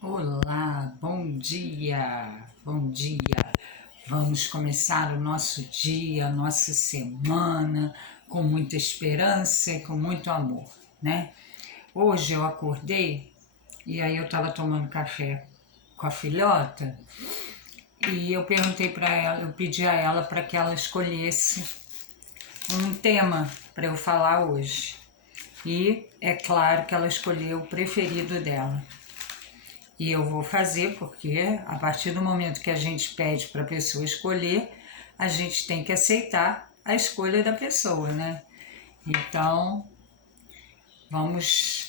Olá, bom dia, bom dia. Vamos começar o nosso dia, a nossa semana com muita esperança e com muito amor, né? Hoje eu acordei e aí eu estava tomando café com a filhota e eu perguntei para ela, eu pedi a ela para que ela escolhesse um tema para eu falar hoje. E é claro que ela escolheu o preferido dela. E eu vou fazer porque a partir do momento que a gente pede para a pessoa escolher, a gente tem que aceitar a escolha da pessoa, né? Então, vamos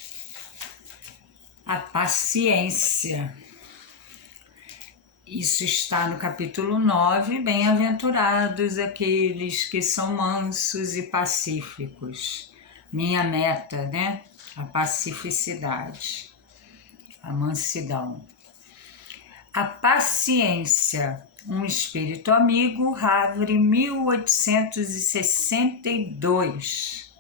à paciência. Isso está no capítulo 9, bem-aventurados aqueles que são mansos e pacíficos. Minha meta, né? A pacificidade, a mansidão. A paciência, um espírito amigo, Havre, 1862.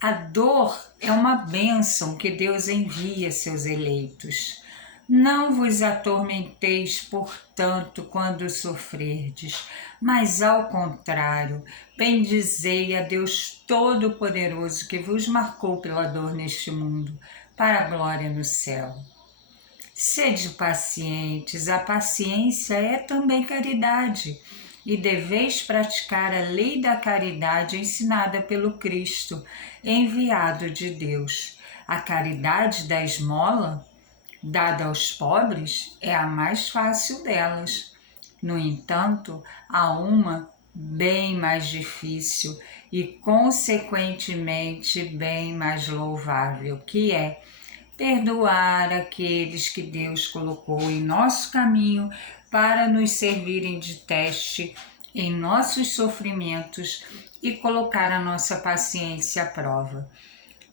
A dor é uma bênção que Deus envia a seus eleitos. Não vos atormenteis, portanto, quando sofrerdes, mas ao contrário, bendizei a Deus Todo-Poderoso que vos marcou pela dor neste mundo, para a glória no céu. Sede pacientes, a paciência é também caridade, e deveis praticar a lei da caridade ensinada pelo Cristo, enviado de Deus. A caridade da esmola, dada aos pobres, é a mais fácil delas. No entanto, há uma bem mais difícil e, consequentemente, bem mais louvável, que é perdoar aqueles que Deus colocou em nosso caminho para nos servirem de teste em nossos sofrimentos e colocar a nossa paciência à prova.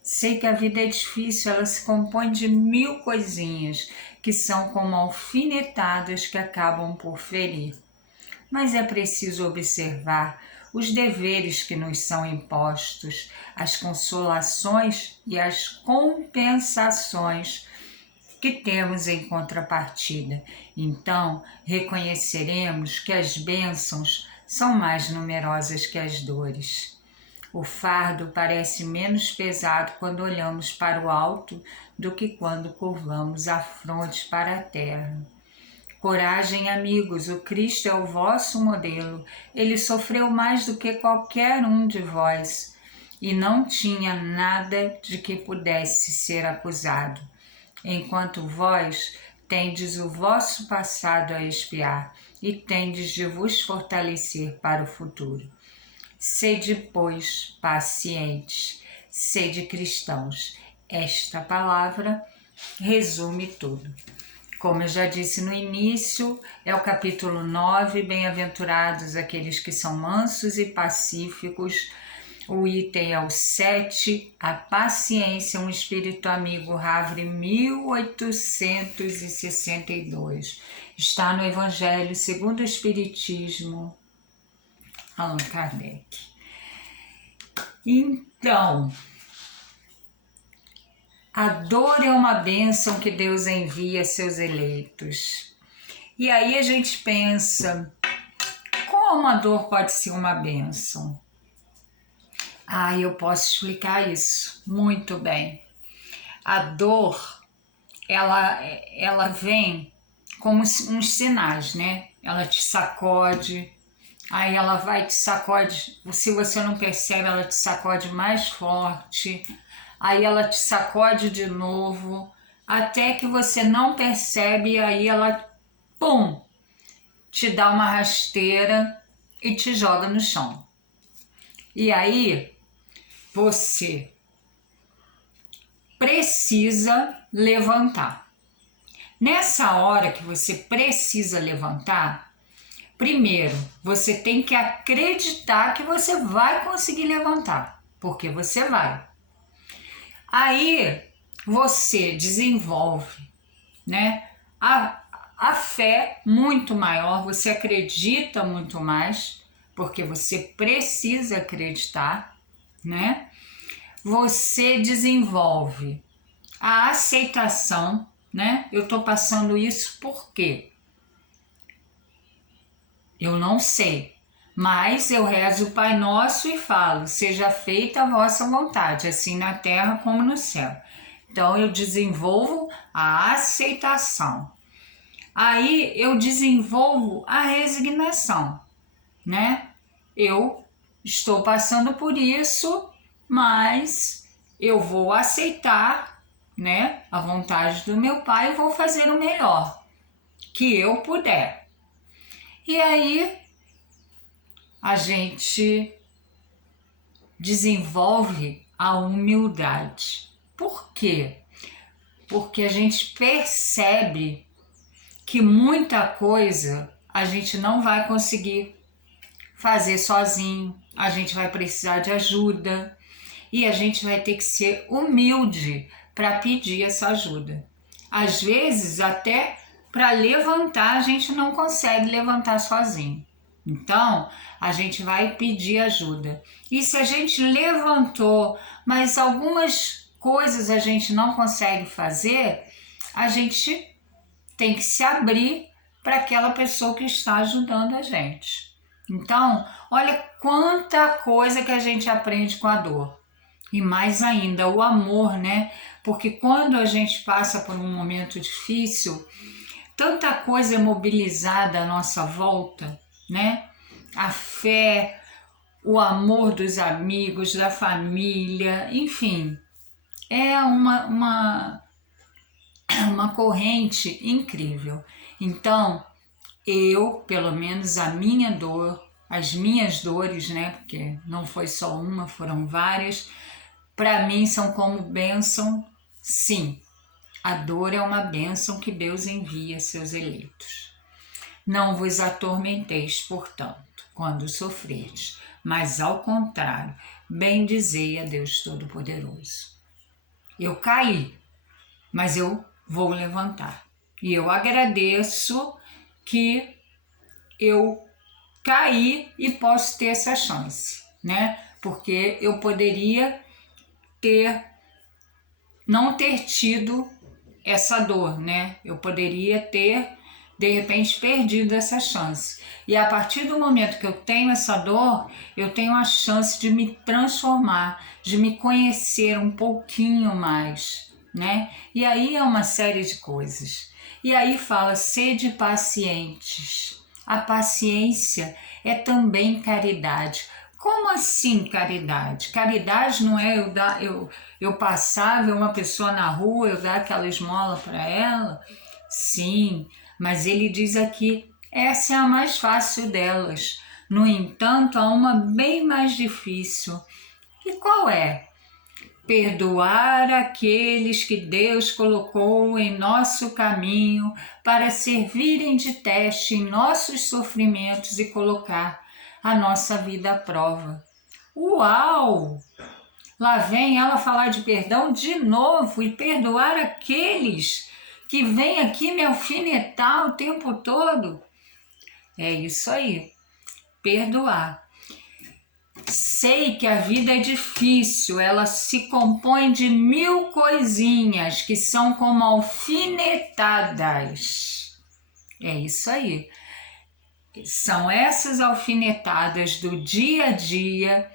Sei que a vida é difícil, ela se compõe de 1000 coisinhas que são como alfinetadas que acabam por ferir. Mas é preciso observar os deveres que nos são impostos, as consolações e as compensações que temos em contrapartida. Então, reconheceremos que as bênçãos são mais numerosas que as dores. O fardo parece menos pesado quando olhamos para o alto do que quando curvamos a fronte para a terra. Coragem, amigos, o Cristo é o vosso modelo. Ele sofreu mais do que qualquer um de vós e não tinha nada de que pudesse ser acusado, enquanto vós tendes o vosso passado a expiar e tendes de vos fortalecer para o futuro. Sede, pois, pacientes, sede cristãos. Esta palavra resume tudo. Como eu já disse no início, é o capítulo 9, bem-aventurados aqueles que são mansos e pacíficos. O item é o 7, a paciência, um espírito amigo, Havre, 1862. Está no Evangelho segundo o Espiritismo, Allan Kardec. Então, a dor é uma bênção que Deus envia a seus eleitos. E aí a gente pensa, como a dor pode ser uma bênção? Eu posso explicar isso muito bem. A dor, ela vem como uns sinais, né? Ela te sacode, aí ela vai te sacode, se você não percebe, ela te sacode mais forte, aí ela te sacode de novo, até que você não percebe, e aí ela, pum, te dá uma rasteira e te joga no chão. E aí você precisa levantar. Nessa hora que você precisa levantar, primeiro, você tem que acreditar que você vai conseguir levantar, porque você vai. Aí você desenvolve, né, a fé muito maior, você acredita muito mais, porque você precisa acreditar, né? Você desenvolve a aceitação, né? Eu estou passando isso por quê? Eu não sei, mas eu rezo o Pai Nosso e falo, seja feita a vossa vontade, assim na terra como no céu. Então eu desenvolvo a aceitação. Aí eu desenvolvo a resignação, né? Eu estou passando por isso, mas eu vou aceitar, né, a vontade do meu Pai e vou fazer o melhor que eu puder. E aí a gente desenvolve a humildade. Por quê? Porque a gente percebe que muita coisa a gente não vai conseguir fazer sozinho, a gente vai precisar de ajuda e a gente vai ter que ser humilde para pedir essa ajuda. Às vezes, até para levantar, a gente não consegue levantar sozinho. Então, a gente vai pedir ajuda. E se a gente levantou, mas algumas coisas a gente não consegue fazer, a gente tem que se abrir para aquela pessoa que está ajudando a gente. Então, olha quanta coisa que a gente aprende com a dor. E mais ainda, o amor, né? Porque quando a gente passa por um momento difícil, tanta coisa é mobilizada à nossa volta, né? A fé, o amor dos amigos, da família, enfim, é uma corrente incrível. Então, eu, pelo menos a minha dor, as minhas dores, né? Porque não foi só uma, foram várias, para mim são como bênção, sim. A dor é uma bênção que Deus envia a seus eleitos. Não vos atormenteis, portanto, quando sofredes, mas ao contrário, bendizei a Deus Todo-Poderoso. Eu caí, mas eu vou levantar. E eu agradeço que eu caí e posso ter essa chance, né? Porque eu poderia não ter tido essa dor, né? Eu poderia ter, de repente, perdido essa chance. E a partir do momento que eu tenho essa dor, eu tenho a chance de me transformar, de me conhecer um pouquinho mais, né? E aí é uma série de coisas. E aí fala, sede pacientes. A paciência é também caridade. Como assim caridade? Caridade não é eu passar, ver uma pessoa na rua, eu dar aquela esmola para ela? Sim, mas ele diz aqui, essa é a mais fácil delas. No entanto, há uma bem mais difícil. E qual é? Perdoar aqueles que Deus colocou em nosso caminho para servirem de teste em nossos sofrimentos e colocar a nossa vida à prova. Uau! Lá vem ela falar de perdão de novo e perdoar aqueles que vêm aqui me alfinetar o tempo todo. É isso aí, perdoar. Sei que a vida é difícil, ela se compõe de 1000 coisinhas que são como alfinetadas. É isso aí. São essas alfinetadas do dia a dia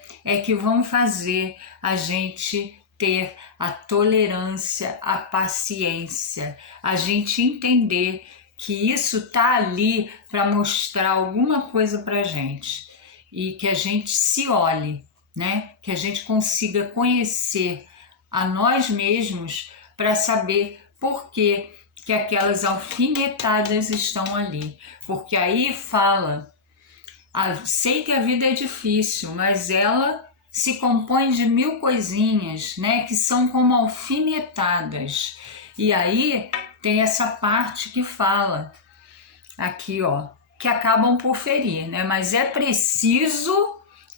que vão fazer a gente ter a tolerância, a paciência, a gente entender que isso está ali para mostrar alguma coisa para a gente. E que a gente se olhe, né? Que a gente consiga conhecer a nós mesmos para saber por que aquelas alfinetadas estão ali. Porque aí fala, sei que a vida é difícil, mas ela se compõe de 1000 coisinhas, né? Que são como alfinetadas. E aí tem essa parte que fala, aqui ó, que acabam por ferir, né? Mas é preciso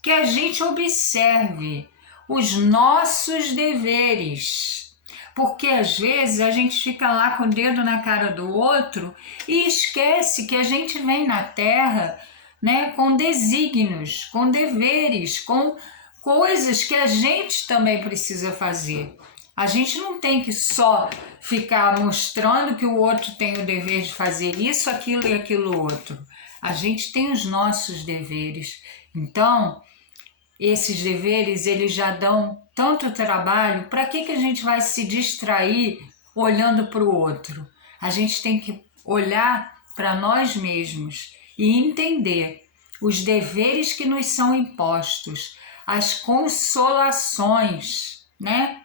que a gente observe os nossos deveres, porque às vezes a gente fica lá com o dedo na cara do outro e esquece que a gente vem na Terra, né, com desígnios, com deveres, com coisas que a gente também precisa fazer. A gente não tem que só ficar mostrando que o outro tem o dever de fazer isso, aquilo e aquilo outro. A gente tem os nossos deveres. Então, esses deveres, eles já dão tanto trabalho, para que a gente vai se distrair olhando para o outro? A gente tem que olhar para nós mesmos e entender os deveres que nos são impostos, as consolações, né?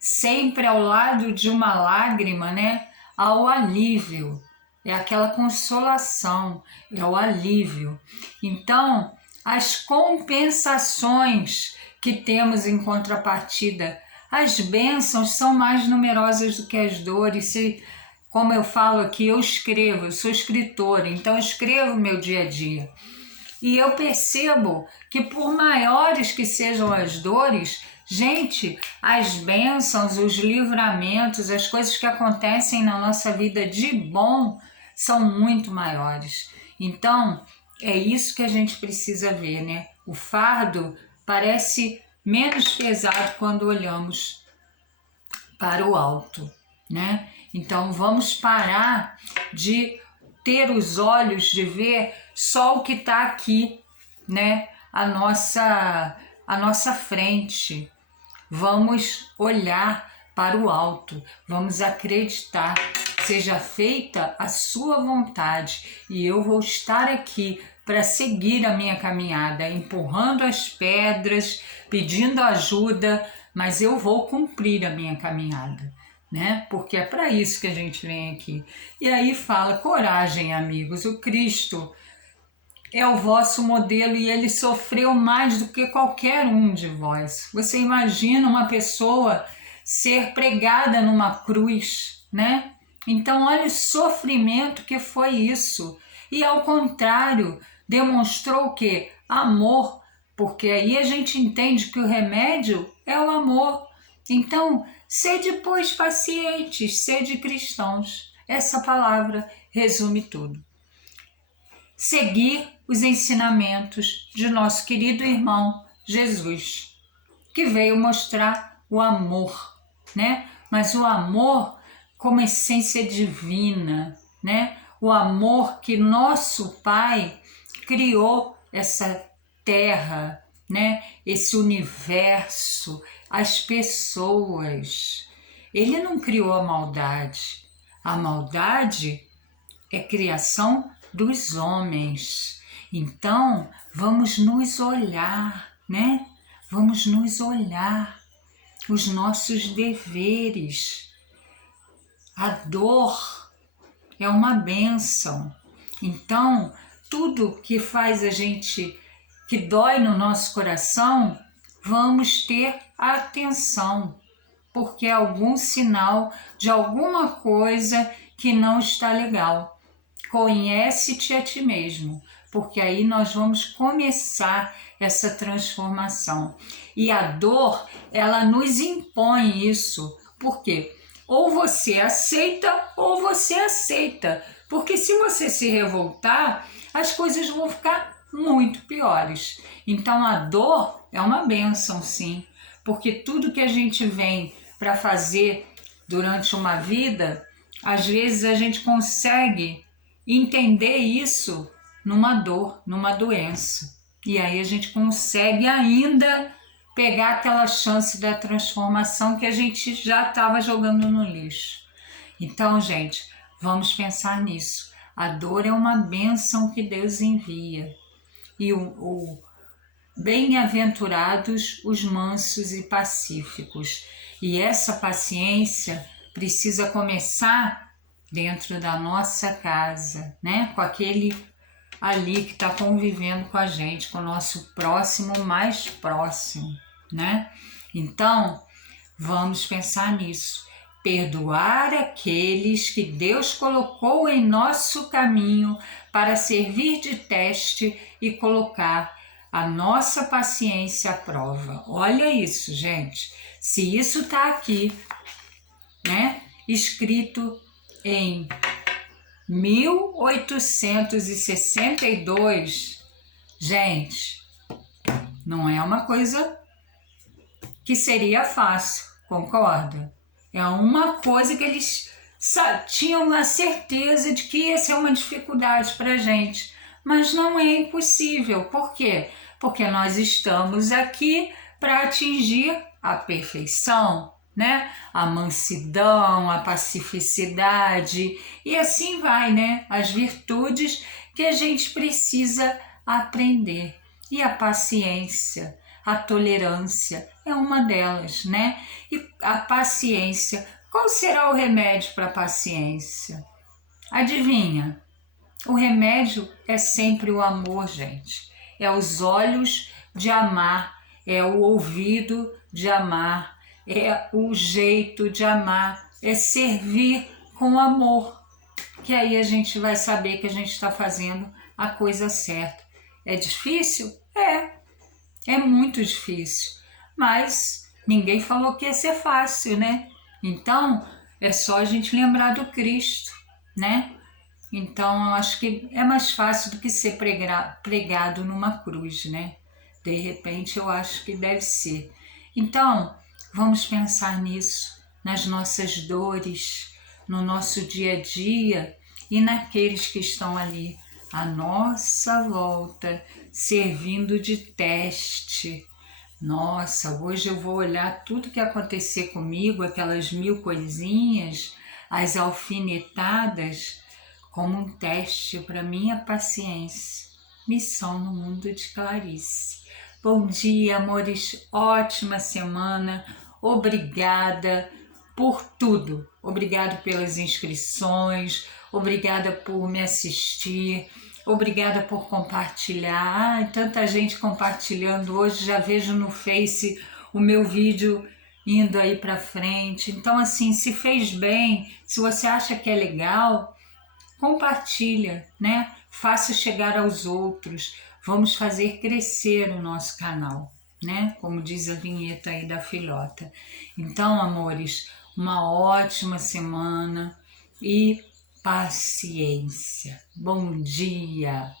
Sempre ao lado de uma lágrima, né? Ao alívio. É aquela consolação, é o alívio. Então, as compensações que temos em contrapartida, as bênçãos são mais numerosas do que as dores. Se, como eu falo aqui, eu escrevo, eu sou escritora, então eu escrevo meu dia a dia. E eu percebo que por maiores que sejam as dores, gente, as bênçãos, os livramentos, as coisas que acontecem na nossa vida de bom são muito maiores. Então, é isso que a gente precisa ver, né? O fardo parece menos pesado quando olhamos para o alto, né? Então, vamos parar de ter os olhos de ver só o que está aqui, né? A nossa frente. Vamos olhar para o alto, vamos acreditar, seja feita a sua vontade e eu vou estar aqui para seguir a minha caminhada, empurrando as pedras, pedindo ajuda, mas eu vou cumprir a minha caminhada, né? Porque é para isso que a gente vem aqui. E aí fala, coragem, amigos, o Cristo é o vosso modelo e ele sofreu mais do que qualquer um de vós. Você imagina uma pessoa ser pregada numa cruz, né? Então, olha o sofrimento que foi isso. E ao contrário, demonstrou o quê? Amor, porque aí a gente entende que o remédio é o amor. Então, sede, pois, pacientes, sede cristãos. Essa palavra resume tudo. Seguir os ensinamentos de nosso querido irmão Jesus, que veio mostrar o amor, né? Mas o amor como essência divina, né? O amor que nosso Pai criou essa terra, né? Esse universo, as pessoas. Ele não criou a maldade. A maldade é criação dos homens. Então, vamos nos olhar, né? Vamos nos olhar, os nossos deveres. A dor é uma bênção. Então, tudo que faz a gente, que dói no nosso coração, vamos ter atenção, porque é algum sinal de alguma coisa que não está legal. Conhece-te a ti mesmo, porque aí nós vamos começar essa transformação. E a dor, ela nos impõe isso. Por quê? Ou você aceita, ou você aceita. Porque se você se revoltar, as coisas vão ficar muito piores. Então a dor é uma bênção, sim. Porque tudo que a gente vem para fazer durante uma vida, às vezes a gente consegue entender isso numa dor, numa doença. E aí a gente consegue ainda pegar aquela chance da transformação que a gente já estava jogando no lixo. Então, gente, vamos pensar nisso. A dor é uma bênção que Deus envia. E o bem-aventurados os mansos e pacíficos. E essa paciência precisa começar dentro da nossa casa, né? Com aquele ali que está convivendo com a gente, com o nosso próximo mais próximo, né? Então, vamos pensar nisso. Perdoar aqueles que Deus colocou em nosso caminho para servir de teste e colocar a nossa paciência à prova. Olha isso, gente. Se isso está aqui, né? Escrito em 1862, gente, não é uma coisa que seria fácil, Concorda? É uma coisa que eles tinham a certeza de que ia ser uma dificuldade para a gente, mas não é impossível. Por quê? Porque nós estamos aqui para atingir a perfeição, né? A mansidão, a pacificidade e assim vai, né? As virtudes que a gente precisa aprender. E a paciência, a tolerância é uma delas, né? E a paciência, qual será o remédio para a paciência? Adivinha? O remédio é sempre o amor, gente. É os olhos de amar, é o ouvido de amar, é o jeito de amar, é servir com amor. Que aí a gente vai saber que a gente está fazendo a coisa certa. É difícil? É muito difícil. Mas ninguém falou que ia ser fácil, né? Então é só a gente lembrar do Cristo, né? Então, eu acho que é mais fácil do que ser pregado numa cruz, né? De repente, eu acho que deve ser. Então, vamos pensar nisso, nas nossas dores, no nosso dia a dia e naqueles que estão ali à nossa volta, servindo de teste. Nossa, hoje eu vou olhar tudo que acontecer comigo, aquelas 1000 coisinhas, as alfinetadas, como um teste para minha paciência. Missão no mundo de Clarice. Bom dia, amores. Ótima semana. Obrigada por tudo. Obrigada pelas inscrições. Obrigada por me assistir. Obrigada por compartilhar. Tanta gente compartilhando hoje. Já vejo no Face o meu vídeo indo aí para frente. Então, assim, se fez bem, se você acha que é legal, compartilha, né? Faça chegar aos outros. Vamos fazer crescer o nosso canal, né? Como diz a vinheta aí da filhota. Então, amores, uma ótima semana e paciência. Bom dia!